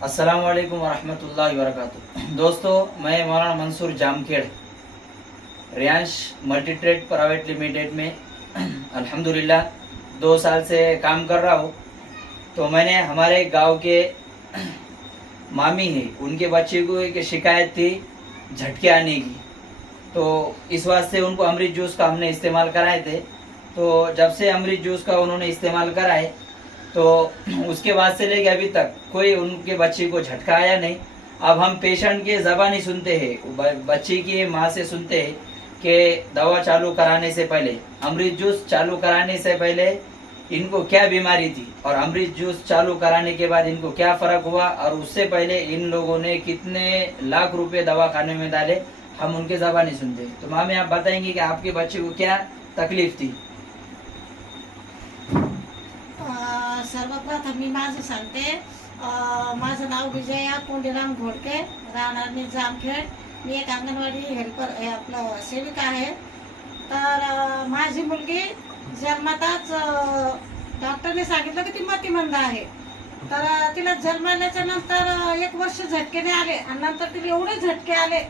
अस्सलाम वालेकुम वरहमतुल्लाहि वबरकातुह। दोस्तों, मैं मौलाना Mansoor Jamkhed Riyansh multi trade private limited में अल्हम्दुलिल्लाह 2 साल से काम कर रहा हूँ। तो मैंने हमारे गांव के मामी है, उनके बच्चे को एक शिकायत थी झटके आने की। तो इस वास्ते उनको अमृत जूस का हमने इस्तेमाल कराए थे। तो जब से अमृत जूस का उन्होंने इस्तेमाल कराए तो उसके बाद से लेके अभी तक कोई उनके बच्चे को झटका आया नहीं। अब हम पेशेंट के ज़बानी सुनते हैं, बच्चे की माँ से सुनते हैं कि दवा चालू कराने से पहले, अमृत जूस चालू कराने से पहले इनको क्या बीमारी थी और अमृत जूस चालू कराने के बाद इनको क्या फ़र्क हुआ, और उससे पहले इन लोगों ने कितने लाख रुपए दवा खाने में डाले, हम उनके ज़बानी सुनते हैं। तो मामी, आप बताएंगे कि आपके बच्चे को क्या तकलीफ थी? सर्वप्रथम मी माझं सांगते. माझं नाव विजया कोंडीराम घोडके, राहणार मी जामखेड. मी एक अंगणवाडी हेल्पर आपलं सेविका आहे. तर माझी मुलगी जन्मताच डॉक्टरने सांगितलं की ती मतिमंद आहे. तर तिला जन्मल्याच्या नंतर 1 वर्ष झटके आले आणि नंतर तिला एवढे झटके आले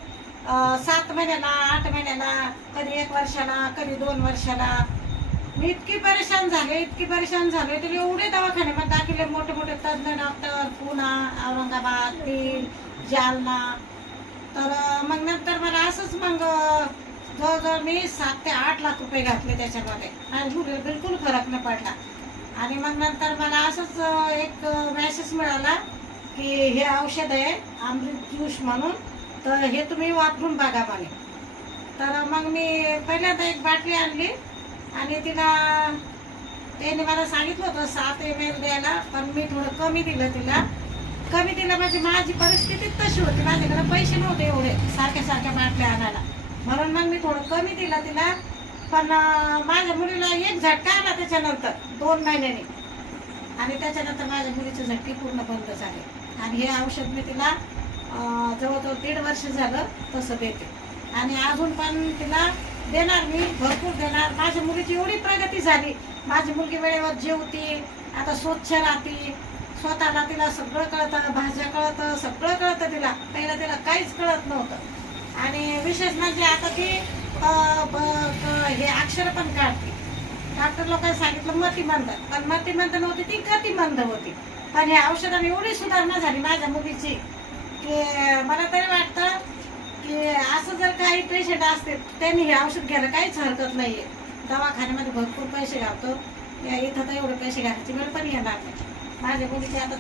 7 महिन्याला, 8 महिन्याला, कधी 1 वर्षाला, कधी 2 वर्षाला. मी इतकी परेशान झाले तिला एवढे दवाखान्यामध्ये दाखवले, मोठे मोठे तज्ञ डॉक्टर, पुणा, औरंगाबाद, बीड, जालना. तर मग नंतर मला असंच मग जवळजवळ मी 7 ते 8 लाख रुपये घातले त्याच्यामध्ये. आणि मुलीला बिलकुल फरक नाही पडला. आणि मग नंतर मला असंच एक मेसेज मिळाला की हे औषध आहे अमृत ज्यूस म्हणून, तर हे तुम्ही वापरून बघा म्हणे. तर मग मी पहिल्यांदा एक बाटली आणली आणि तिला त्याने मला सांगितलं होतं 7 ml द्यायला, पण मी थोडं कमी दिलं म्हणजे माझी परिस्थिती तशी होती, माझ्याकडे पैसे नव्हते एवढे सारख्या बाटल्या आणायला, म्हणून मग मी थोडं कमी दिलं तिला. पण माझ्या मुलीला एक झटका आला त्याच्यानंतर 2 महिन्यांनी, आणि त्याच्यानंतर माझ्या मुलीचे झटके पूर्ण बंद झाले. आणि हे औषध मी तिला जवळजवळ 1.5 वर्ष झालं तसं देते. आणि अजून पण तिला देणार, मी भरपूर देणार. माझ्या मुलीची एवढी प्रगती झाली. माझी मुलगी वेळेवर जेवते, आता स्वच्छ राहते, स्वतःला तिला सगळं कळतं, भाज्या कळतं, सगळं कळतं तिला. पहिलं तिला काहीच कळत नव्हतं. आणि विशेष म्हणजे आता ती हे अक्षर पण काढते. डॉक्टर लोकांनी सांगितलं मतिमंद, पण मतिमंद नव्हती ती, गतिमंद होती. पण या औषधाने एवढी सुधारणा झाली माझ्या मुलीची की मला तरी वाटतं की असं जर काही पेशंट असते त्यांनी हे औषध घ्यायला काहीच हरकत नाही आहे. दवाखान्यामध्ये भरपूर पैसे घालतो, इथं तर एवढे पैसे घालायची वेळ पण येणार नाही. माझ्या मुलीची आता